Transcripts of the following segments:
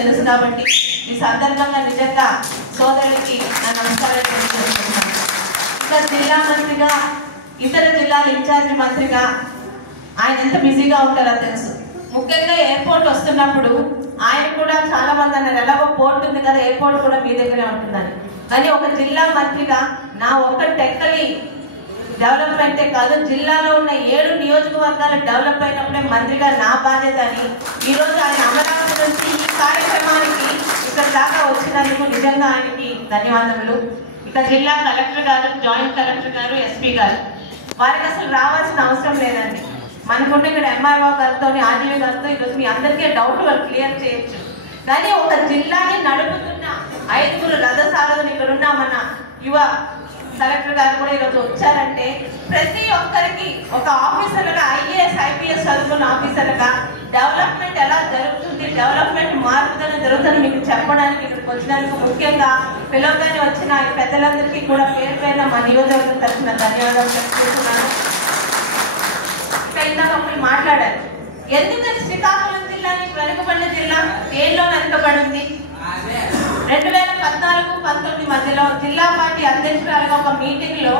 తెలుసు కాబట్టి ఈ సందర్భంగా నిజంగా సోదరుడికి నా నమస్కారాలు తెలియజేస్తున్నాను. ఇంకా జిల్లా మంత్రిగా, ఇతర జిల్లాల ఇన్ఛార్జి మంత్రిగా ఆయన ఎంత బిజీగా ఉంటారో తెలుసు. ముఖ్యంగా ఎయిర్పోర్ట్ వస్తున్నప్పుడు ఆయన కూడా చాలా మంది అన్నారు, ఎలాగో పోర్ట్ ఉంది కదా, ఎయిర్పోర్ట్ కూడా మీ దగ్గరే ఉంటుందని. కానీ ఒక జిల్లా మంత్రిగా నా ఒక్క టెక్కలి డెవలప్మెంటే కాదు, జిల్లాలో ఉన్న 7 నియోజకవర్గాలు డెవలప్ అయినప్పుడే మంత్రిగా నా బాధ్యత అని ఈరోజు ఆయన అమరావతి నుంచి ఈ కార్యక్రమానికి ఇక్కడ దాకా వచ్చినందుకు నిజంగా ఆయనకి ధన్యవాదములు. ఇక జిల్లా కలెక్టర్ గారు, జాయింట్ కలెక్టర్ గారు, ఎస్పీ గారు వారికి అసలు రావాల్సిన అవసరం లేదండి. మనకుంటే ఇక్కడ ఎంఆర్ఓ గారితో, ఆర్డీఓ గారితో ఈరోజు మీ అందరికీ డౌట్ వాళ్ళు క్లియర్ చేయొచ్చు. కానీ ఒక జిల్లాని నడుపుతున్న 5 రథసారథులు ఇక్కడ ఉన్న మన యువ కలెక్టర్ గారు కూడా ఈరోజు వచ్చారంటే ప్రతి ఒక్కరికి ఒక ఆఫీసర్గా, ఐఏఎస్ ఐపీఎస్ చదువుకున్న ఆఫీసర్గా డెవలప్మెంట్ ఎలా జరుగుతుంది, డెవలప్మెంట్ మార్పుదల జరుగుతుంది మీకు చెప్పడానికి ఇక్కడికి వచ్చినందుకు ముఖ్యంగా పిలవగానే వచ్చిన ఈ పెద్దలందరికీ కూడా పేరు పేరున మా నియోజకవర్గం తరఫున ధన్యవాదాలు చెప్పుకుంటున్నాను. ఇందాక ఒకరు మాట్లాడారు, ఎందుకని శ్రీకాకుళం జిల్లాని వెనుకబడిన జిల్లా ఏళ్ళలో వెనుకబడింది. 2014-19 మధ్యలో జిల్లా పార్టీ అధ్యక్షురాలుగా ఒక మీటింగ్ లో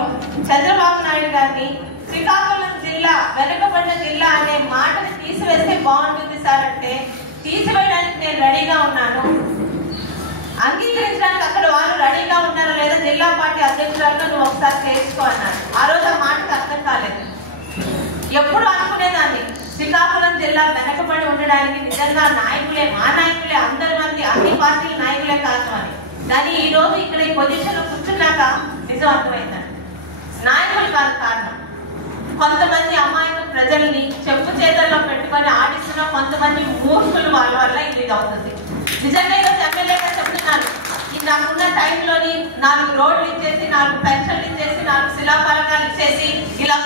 చంద్రబాబు నాయుడు గారిని శ్రీకాకుళం జిల్లా వెనుకబడిన జిల్లా అనే మాటని తీసివేస్తే బాగుంటుంది సార్ అంటే, తీసివేయడానికి నేను రెడీగా ఉన్నాను, అంగీకరించడానికి అక్కడ వాళ్ళు రెడీగా ఉన్నారో లేదా జిల్లా పార్టీ అధ్యక్షురాలుగా నువ్వు ఒకసారి చేసుకో అన్నారు. ఆ రోజు ఆ మాటకు అర్థం కాలేదు. ఎప్పుడు అనుకునేదాన్ని శ్రీకాకుళం జిల్లా వెనకబడి ఉండడానికి నిజంగా నాయకులే, మా నాయకులే, అందరి మంది అన్ని పార్టీల నాయకులే కాదు అని. కానీ ఈ రోజు ఇక్కడ ఈ పొజిషన్ కూర్చున్నాక నిజం అర్థమైందండి. నాయకులు కాదు కారణం, కొంతమంది అమాయక ప్రజల్ని చెప్పు చేతల్లో పెట్టుకొని ఆడిస్తున్న కొంతమంది మూర్ఖులు వాళ్ళ వల్ల ఇది అవుతుంది. నిజంగా ఈరోజు ఎమ్మెల్యేగా చెప్తున్నాను, నాకున్న టైంలోని 4 రోడ్లు ఇచ్చేసి, 4 పెన్షన్లు ఇచ్చేసి, 4 శిలాఫలకాలు ఇచ్చేసి ఇలా